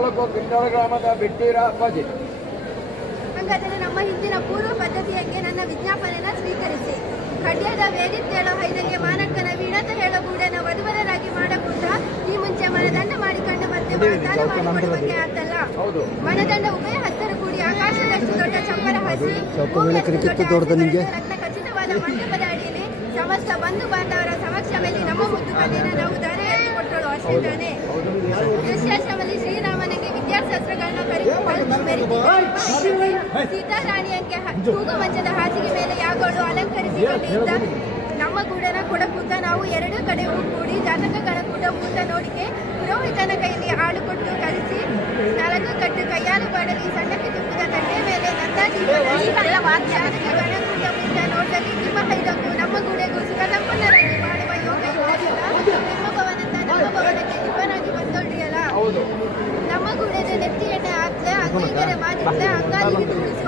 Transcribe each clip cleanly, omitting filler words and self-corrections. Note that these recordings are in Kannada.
ತಾಲೂಕು ಕಿಂಡೋಳ ಗ್ರಾಮದ ಬಿಟ್ಟೀರ ಅಪ್ಪಾಜಿ. ಹಾಗಾದರೆ ನಮ್ಮ ಹಿಂದಿನ ಪೂರ್ವ ಪದ್ಧತಿಯಂಗೆ ನನ್ನ ವಿಜ್ಞಾಪನೆಯನ್ನು ಸ್ವೀಕರಿಸಿ. ಖಡ್ಯದ ವೇದಿತ್ತೇಳೋ ಹೈದಂಗೆ ಮಾನಕ್ಕನ ವಿಡತ ಹೇಳೋ ಗೂಡನ ವಧುವರರಾಗಿ ಮಾಡಕೂಟ ಈ ಮುಂಚೆ ಮನದಂಡ ಮಾಡಿಕೊಂಡು ಮತ್ತೆ ವಾಗ್ದಾನ ಮಾಡಿಕೊಡುವಂತೆ ಆತಲ್ಲ. ಮನದಂಡ ಉಭಯ ಹಸ್ತರು ಕೂಡಿ ಆಕಾಶದಷ್ಟು ದೊಡ್ಡ ಚಪ್ಪರ ಹಸಿ ರತ್ನ ಖಚಿತವಾದ ಮಂಟಪದ ಅಡಿಯಲ್ಲಿ ಸಮಸ್ತ ಬಂಧು ಬಾಂಧವರ ಸಮಕ್ಷಮಲ್ಲಿ ನಮ್ಮ ಮುದ್ದು ಕಲಿನ ನಾವು ದಾರಿಯಲ್ಲಿ ಕೊಟ್ಟಳು ಅಷ್ಟೇ ತಾನೆ. ಋಷ್ಯಾಶ್ರಮದಲ್ಲಿ ಶ್ರೀರಾಮನಿಗೆ ವಿದ್ಯಾಶಾಸ್ತ್ರಗಳನ್ನ ಸೀತಾರಾಣಿಯಂಗೆ ತೂಗು ಮಂಚದ ಹಾಸಿಗೆ ಮೇಲೆ ಯಾಗೋಳು ಅಲಂಕರಿಸಿಕೊಂಡಿದ್ದ ನಮ್ಮ ಗೂಡನ ಕೊಡಕೂತ ನಾವು ಎರಡೂ ಕಡೆ ಕೂಡಿ ಜಾತಕಗಳ ಕೂಟ ಕೂಟ ನೋಡಿಕೆ ಪುರೋಹಿತನ ಕೈಯಲ್ಲಿ ಹಾಡು ಕೊಟ್ಟು ಕಲಿಸಿ ನಲಗು ಕಟ್ಟು ಕೈಯಾಲು ಬಾಡಲಿ ಸಣ್ಣಕ್ಕೆ ತುಪ್ಪದ ತಟ್ಟೆ ಮೇಲೆ ಗಣಕೂಟ ಕೂಟ ನೋಟದಲ್ಲಿ ನಿಮ್ಮ ಹೈದಕ್ಕೂ ನಮ್ಮ ಗೂಡೆಗೂ ಸುಖ ಸಂಪನ್ನರಾಗಿ ಮಾಡುವ ಯೋಗ ಇದ್ದರಿಲ್ಲ. ನಿಮ್ಮ ಭವನದ ನಮ್ಮ ಭವನಕ್ಕೆ ದಿಬ್ಬನಾಗಿ ಬಂದೊಳ್ಳಿಯಲ್ಲ. ನಮ್ಮ ಗೂಡೆದ ನೆತ್ತಿ ಎಣ್ಣೆ ಹಾಕ್ಲೆ ಅಂಗೈಗೆರೆ ಮಾದಿದ್ಲೆ ಅಂಗಾಲಿಗೆ ತೂರಿಸಿ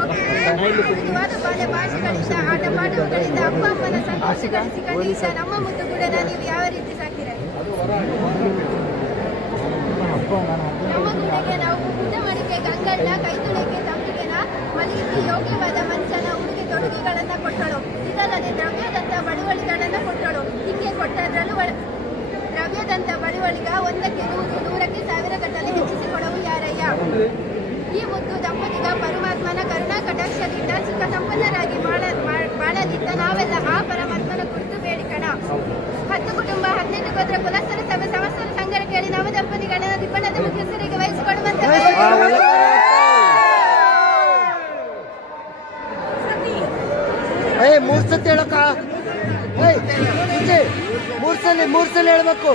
ನಿಜವಾದ ಬಾಲ್ಯ ಭಾಷೆಗಳಿಂದ ಆಟ ಪಾಠಗಳಿಂದ ಅಪ್ಪ ಅಮ್ಮನ ಸಂತೋಷಗಳಿಸಿಕೊಂಡಿದ್ದ ನಮ್ಮ ಮುದ್ದು ಗೂಡನ ನೀವು ಯಾವ ರೀತಿ ಸಾಕಿರ? ನಮ್ಮ ಗೂಡೆಗೆ ನಾವು ಊಟ ಮಡಿಕೆ ಗಂಗಳ್ಳ ಕೈತೊಳೆಗೆ ತಂಬಿಗೆನ ಮಲಿಗೆ ಯೋಗ್ಯವಾದ ಮಂಚನ ಉಡುಗೆ ತೊಡುಗೆಗಳನ್ನ ಕೊಟ್ಟಳು. ಇದಲ್ಲದೆ ದ್ರವ್ಯದಂತ ಬಳುವಳಿಗಳನ್ನ ಕೊಟ್ಟಳು. ಹಿಂಗೆ ಕೊಟ್ಟದ್ರಲ್ಲೂ ದ್ರವ್ಯದಂತ ಬಳುವಳಿಗ 1ಕ್ಕೆ 100, 100ಕ್ಕೆ 1000 ಗಟ್ಟಲೆ ಹೆಚ್ಚಿಸಿಕೊಡವು ಯಾರಯ್ಯ? ಈ ಮುದ್ದು ದಂಪತಿಗ ಪರಮಾತ್ಮನ ಕರುಣಾ ಕಟಾಕ್ಷದಿಂದ ಸುಖ ಸಂಪನ್ನರಾಗಿ ಮಾಡಲಿದ್ದ ನಾವೆಲ್ಲ ಆ ಪರಮಾತ್ಮನ ಕುರಿತು ಬೇಡಿಕಣ. 10 ಕುಟುಂಬ 18 ಗೋತ್ರ ಕುಲಸ್ಥರ ಸಭೆ ಸಂವತ್ಸರ ಸಂಘರ ಕೇಳಿ ನವ ದಂಪತಿಗಳನ್ನ ದಿಬ್ಬಣದ ಮುಖ್ಯಸ್ಥರಿಗೆ ವಹಿಸಿಕೊಡುವಂತೆ 3 ಸತಿ ಹೇಳಕ್ಕ. 3 ಸಲ ಹೇಳ್ಬೇಕು.